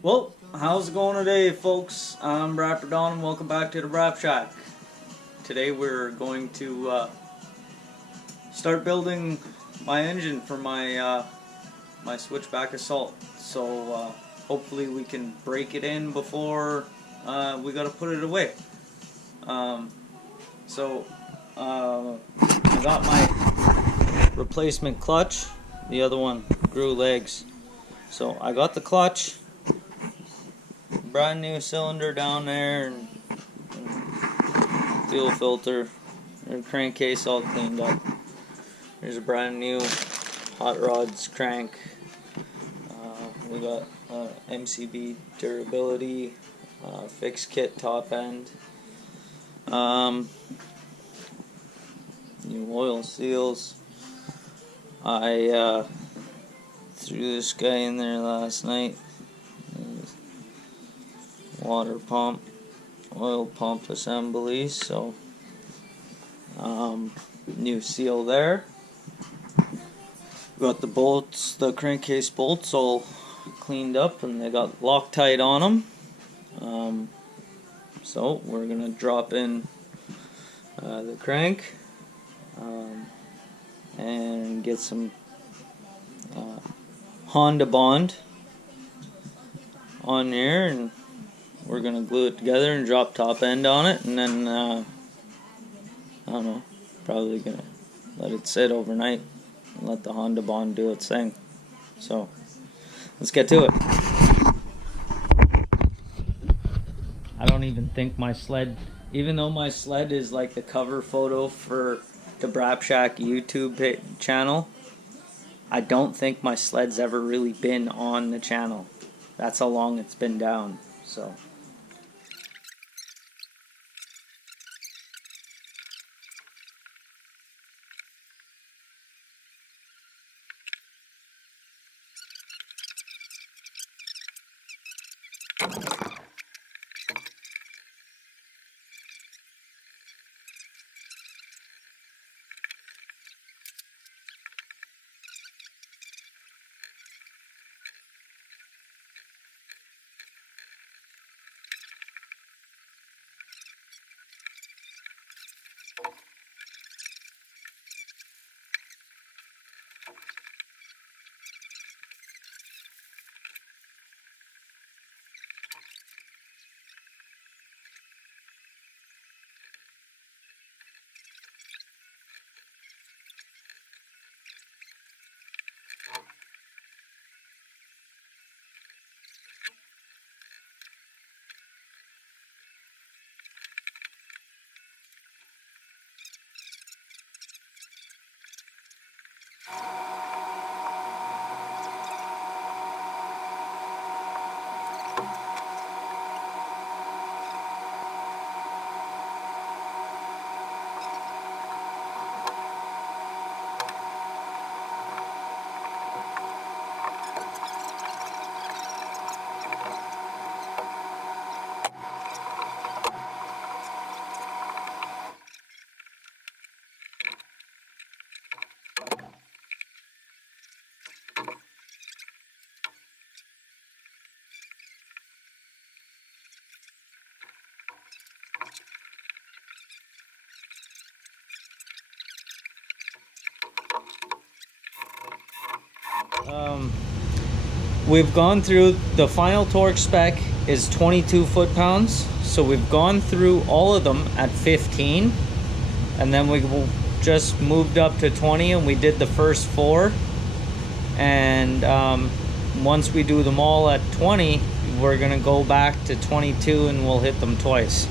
Well, how's it going today, folks? I'm Braap and welcome back to the Braap Shack. Today we're going to start building my engine for my my switchback assault. So hopefully we can break it in before we gotta put it away. I got my replacement clutch. The other one grew legs. So I got the clutch. Brand new cylinder down there and fuel filter and crankcase all cleaned up. There's a brand new hot rods crank. We got MCB Durability fixed kit top end. New oil seals. I threw this guy in there last night. Water pump, oil pump assembly, so new seal there. Got the bolts, the crankcase bolts all cleaned up and they got Loctite on them. So we're gonna drop in the crank and get some Honda Bond on there, and we're gonna glue it together and drop top end on it, and then I don't know, probably gonna let it sit overnight and let the Honda Bond do its thing. So let's get to it. I don't even think my sled, even though my sled is like the cover photo for the Braap Shack YouTube channel, I don't think my sled's ever really been on the channel. That's how long it's been down. So we've gone through, the final torque spec is 22 foot-pounds, so we've gone through all of them at 15, and then we just moved up to 20 and we did the first 4, and once we do them all at 20, we're gonna go back to 22 and we'll hit them twice.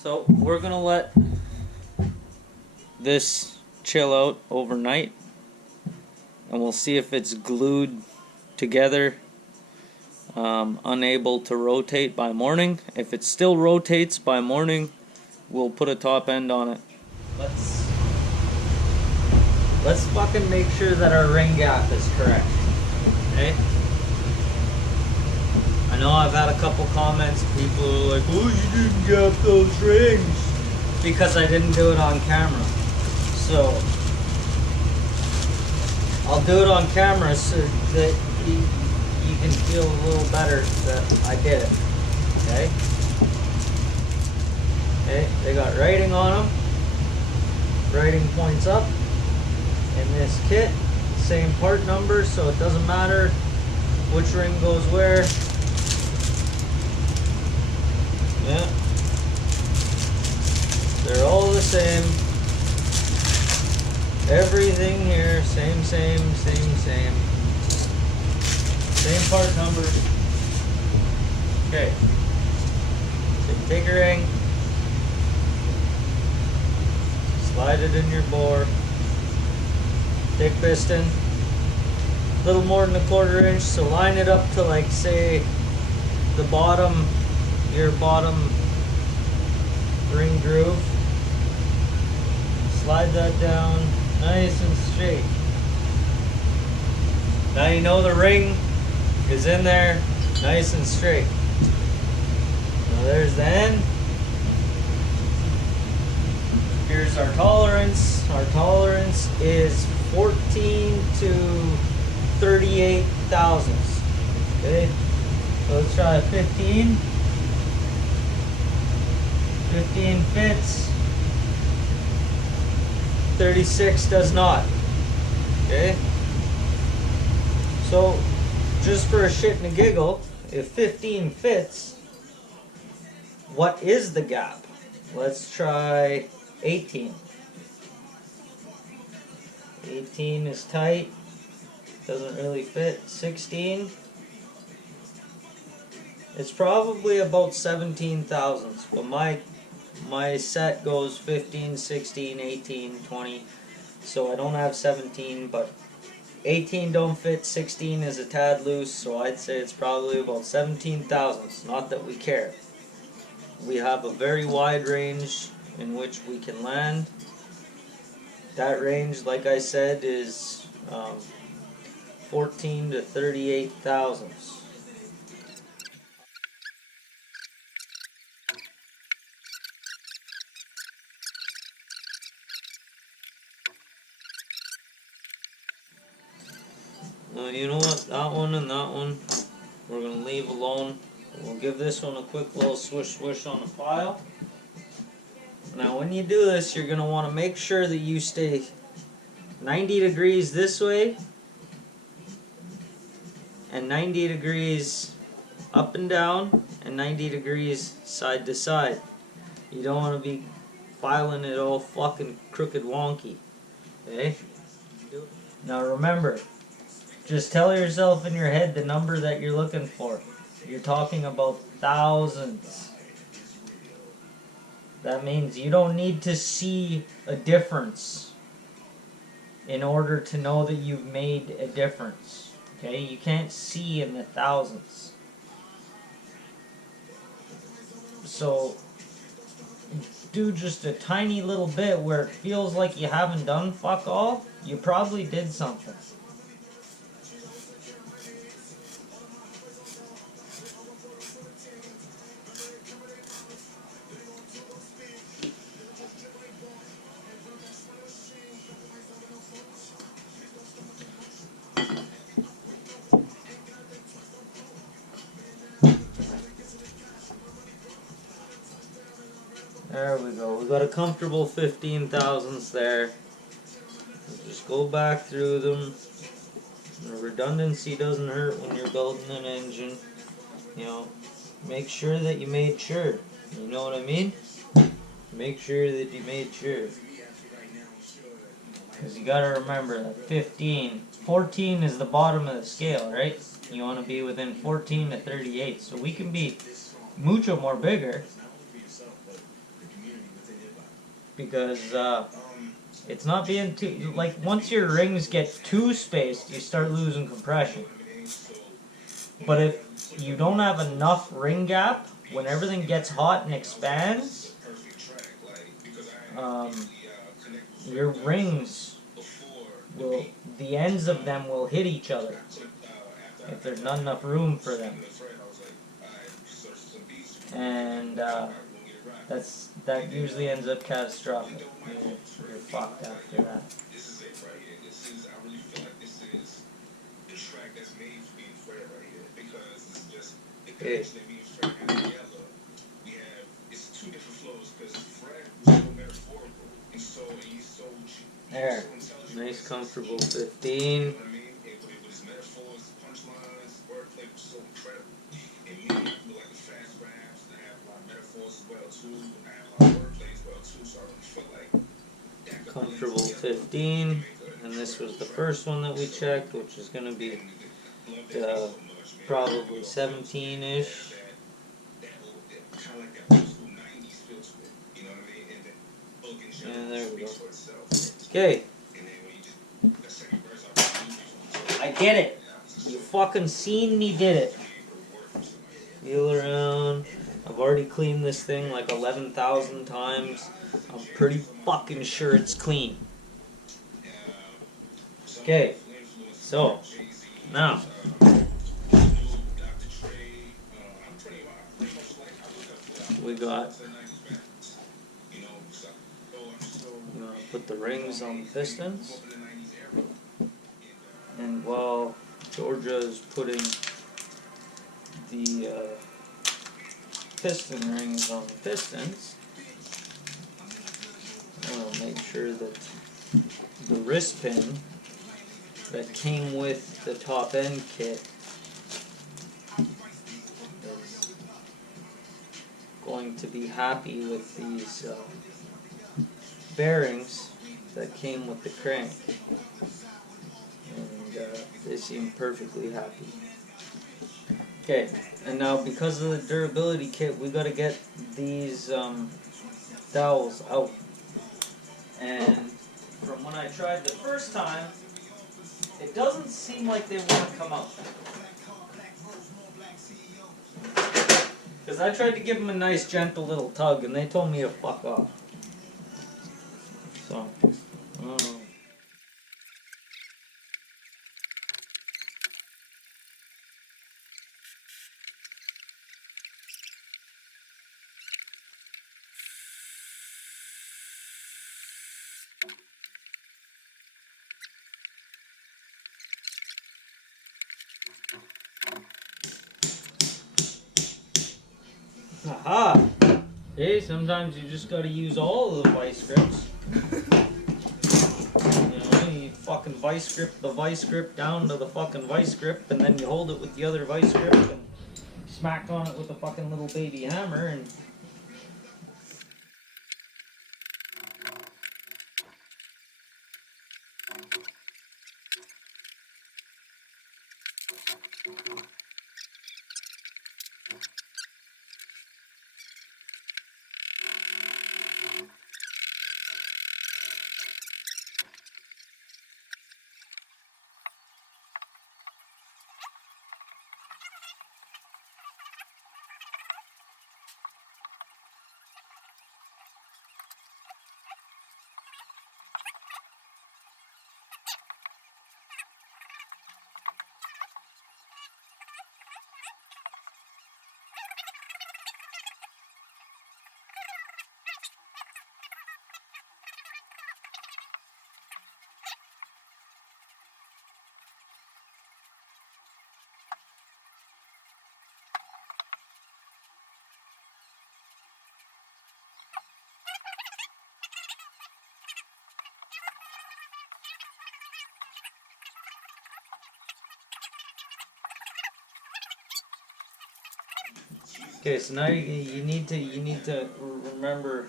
So we're gonna let this chill out overnight, and we'll see if it's glued together, unable to rotate by morning. If it still rotates by morning, we'll put a top end on it. Let's fucking make sure that our ring gap is correct. Okay? I know I've had a couple comments, people are like, oh, you didn't gap those rings. Because I didn't do it on camera. So, I'll do it on camera so that you can feel a little better that I did it. Okay? Okay, they got writing on them. Writing points up. In this kit, same part number, so it doesn't matter which ring goes where. Yeah. They're all the same. Everything here, same. Same part number. Okay. So take a ring. Slide it in your bore. Thick piston. A little more than a 1/4 inch, so line it up to, like, say, the bottom, your bottom ring groove. Slide that down nice and straight. Now you know the ring is in there nice and straight. Now there's the end. Here's our tolerance. Our tolerance is 14 to 38 thousandths. Okay, so let's try 15. 15 fits. 36 does not. Okay, so just for a shit and a giggle, if 15 fits, what is the gap? Let's try 18. 18 is tight, doesn't really fit. 16, it's probably about 17 thousandths, but my set goes 15, 16, 18, 20, so I don't have 17, but 18 don't fit, 16 is a tad loose, so I'd say it's probably about 17 thousandths. Not that we care. We have a very wide range in which we can land. That range, like I said, is 14 to 38 thousandths. You know what? That one and that one we're going to leave alone. We'll give this one a quick little swish on the file. Now when you do this, you're going to want to make sure that you stay 90 degrees this way and 90 degrees up and down and 90 degrees side to side. You don't want to be filing it all fucking crooked wonky. Okay? Now remember, just tell yourself in your head the number that you're looking for. You're talking about thousands. That means you don't need to see a difference in order to know that you've made a difference. Okay? You can't see in the thousands. So do just a tiny little bit where it feels like you haven't done fuck all. You probably did something. There we go. We got a comfortable 15 thousandths there. Just go back through them. The redundancy doesn't hurt when you're building an engine. You know, make sure that you made sure. You know what I mean? Make sure that you made sure. Because you gotta remember that 14 is the bottom of the scale, right? You want to be within 14 to 38. So we can be mucho more bigger. Because It's not being too, like, once your rings get too spaced, you start losing compression. But if you don't have enough ring gap, when everything gets hot and expands, your rings will, the ends of them will hit each other if there's not enough room for them. And that usually ends up catastrophic. You're fucked after that. Okay. There. Nice comfortable 15. Comfortable 15. And this was the first one that we checked, which is going to be probably 17-ish. And there we go. Okay. I get it. You fucking seen me did it. Feel around. I've already cleaned this thing like 11,000 times. I'm pretty fucking sure it's clean. Okay. So, now. We got, I'm going to put the rings on the pistons, and while Georgia is putting the piston rings on the pistons, I want to make sure that the wrist pin that came with the top end kit is going to be happy with these bearings that came with the crank, and they seem perfectly happy. Okay, and now because of the durability kit, we got to get these dowels out. And from when I tried the first time, it doesn't seem like they want to come out. Because I tried to give them a nice gentle little tug and they told me to fuck off. So, I don't know. Aha! Hey, sometimes you just gotta use all of the vice grips. You know, you fucking vice grip the vice grip down to the fucking vice grip, and then you hold it with the other vice grip and smack on it with a fucking little baby hammer, and okay, so now you need to remember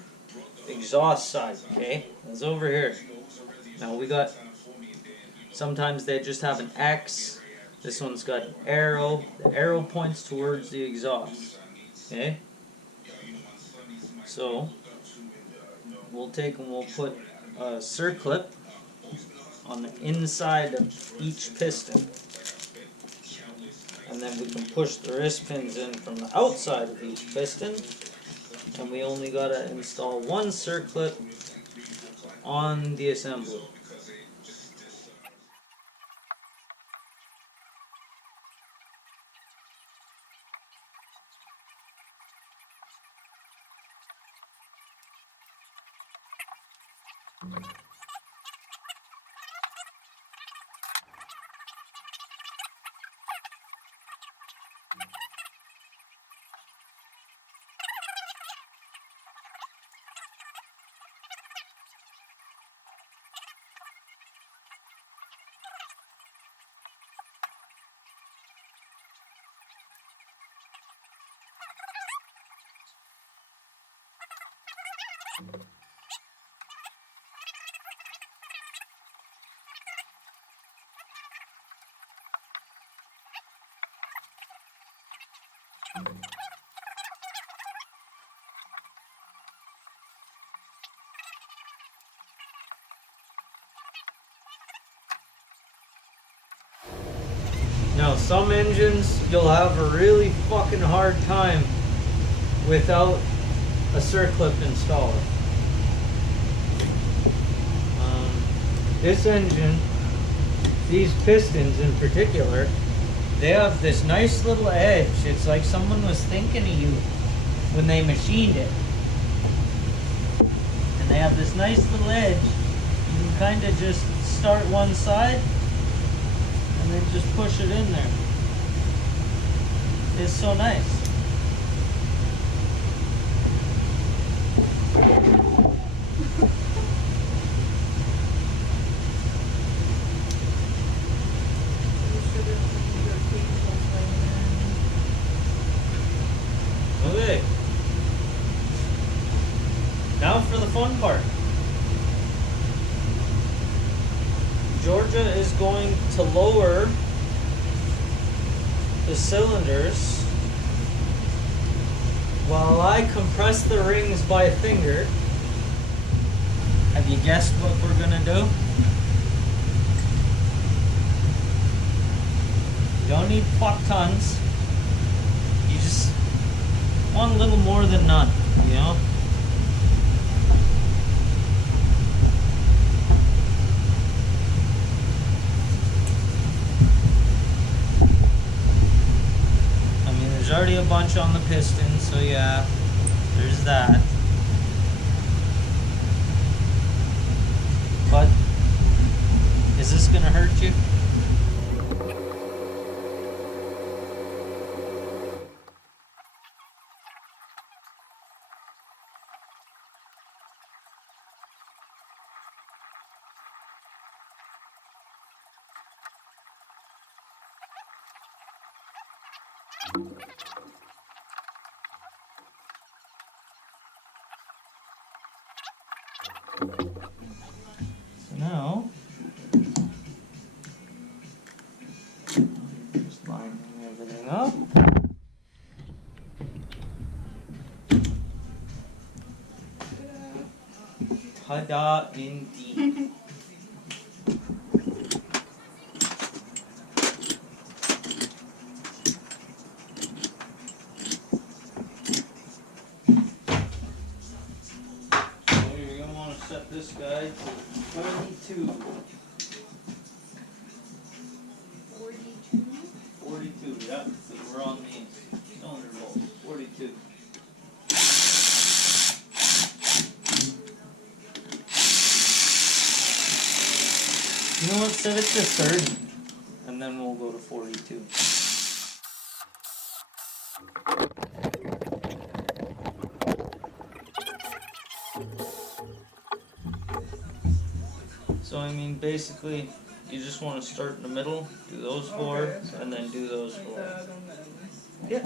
exhaust side, okay? It's over here. Now we got, sometimes they just have an X. This one's got an arrow. The arrow points towards the exhaust, okay? So we'll take and we'll put a circlip on the inside of each piston. And then we can push the wrist pins in from the outside of each piston. And we only gotta install one circlip on the assembly. Now, some engines you'll have a really fucking hard time without a circlip installer. This engine, these pistons in particular, they have this nice little edge. It's like someone was thinking of you when they machined it. And they have this nice little edge. You can kind of just start one side and then just push it in there. It's so nice. Okay. Now for the fun part. Georgia is going to lower the cylinders while I compress the rings by finger. Have you guessed what we're gonna do? You don't need fuck tons. You just want a little more than none, you know? There's already a bunch on the piston, so yeah, there's that. But, is this gonna hurt you? So now, just lining everything up. Ta-da indeed. This guy to 42. 42, yeah. So we're on the cylinder bolts. 42. You know what? Set it to 30. And then we'll go to 42. So I mean, basically, you just want to start in the middle, do those four, and then do those four. Yeah.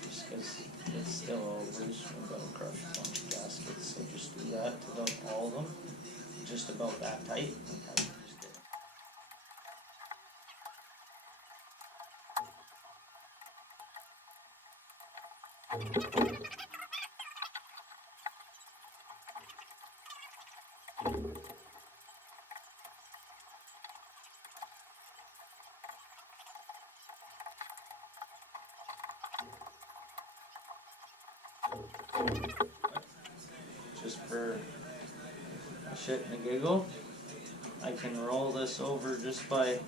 Just because it's still all loose, we've got to crush a bunch of gaskets, so just do that to about all of them, just about that tight. Just for a shit and a giggle, I can roll this over just by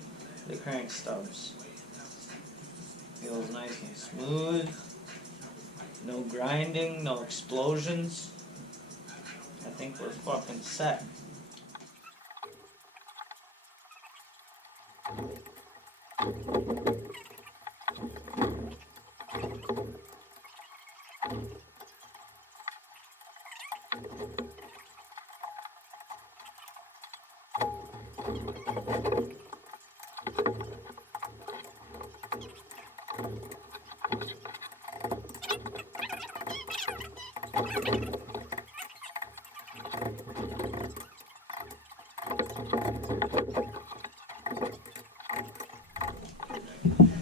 the crank stubs. Feels nice and smooth. No grinding, no explosions. I think we're fucking set.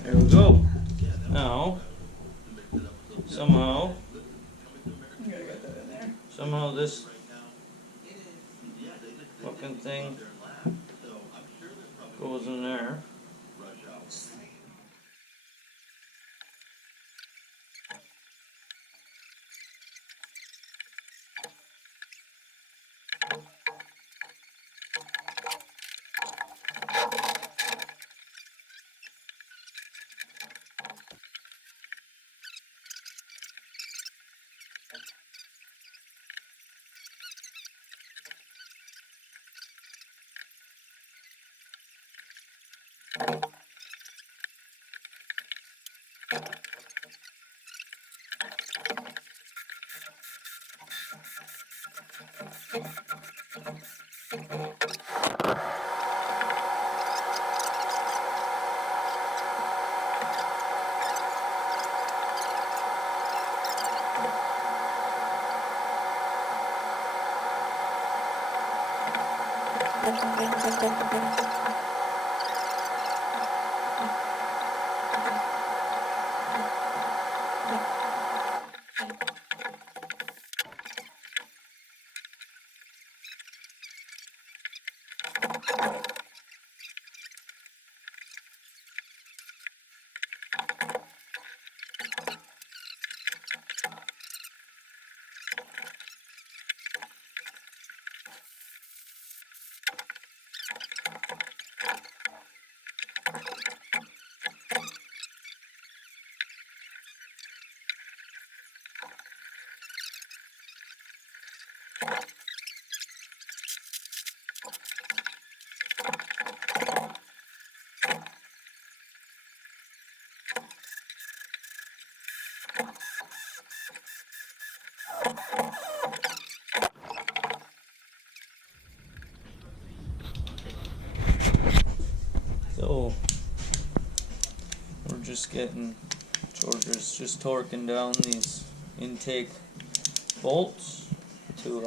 There we go. Now, somehow this fucking thing goes in there. So we're just getting, Georgia's just torquing down these intake bolts to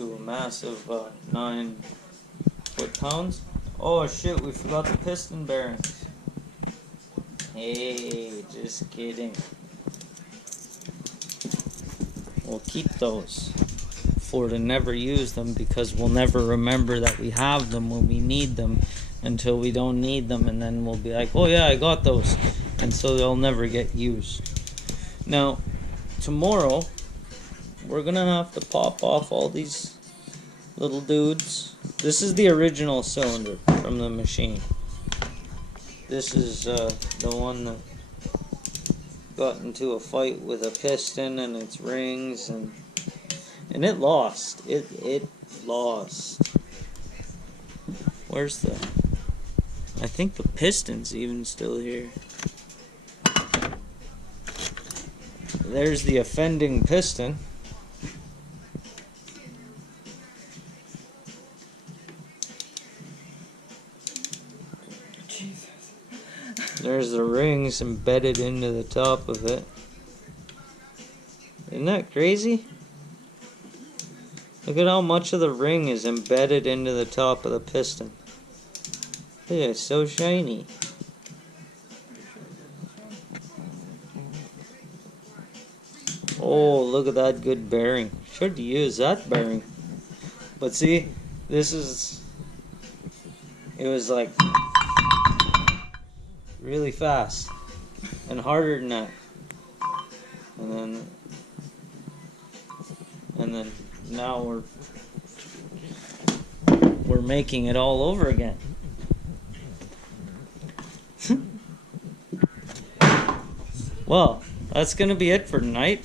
a massive 9 foot-pounds. Oh shit, we forgot the piston bearings. Hey, just kidding. We'll keep those for to never use them, because we'll never remember that we have them when we need them until we don't need them, and then we'll be like, oh yeah, I got those, and so they'll never get used. Now tomorrow we're gonna have to pop off all these little dudes. This is the original cylinder from the machine. This is the one that got into a fight with a piston and its rings, and it lost. It lost. Where's the... I think the piston's even still here. There's the offending piston. Jesus. There's the rings embedded into the top of it. Isn't that crazy? Look at how much of the ring is embedded into the top of the piston. Look, it's so shiny. Oh, look at that good bearing. Should use that bearing. But see, this is, it was like really fast and harder than that. And then now we're making it all over again. Well, that's gonna be it for tonight.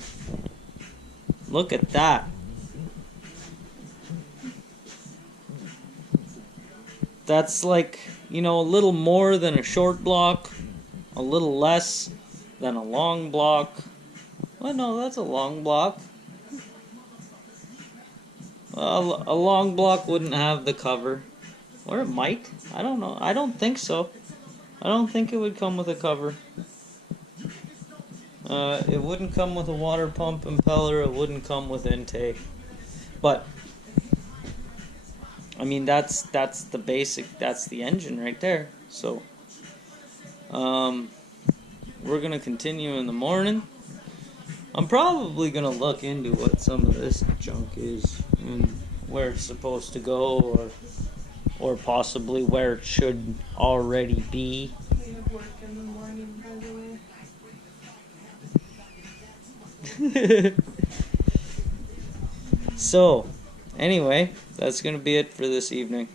Look at that. That's like, you know, a little more than a short block, a little less than a long block. Well, no, that's a long block. Well, a long block wouldn't have the cover. Or it might. I don't know. I don't think so. I don't think it would come with a cover. It wouldn't come with a water pump impeller. It wouldn't come with intake. But I mean, that's the basic. That's the engine right there. So we're gonna continue in the morning. I'm probably gonna look into what some of this junk is and where it's supposed to go, or possibly where it should already be. We have work in the morning, by the way. So, anyway, that's gonna be it for this evening.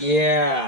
Yeah.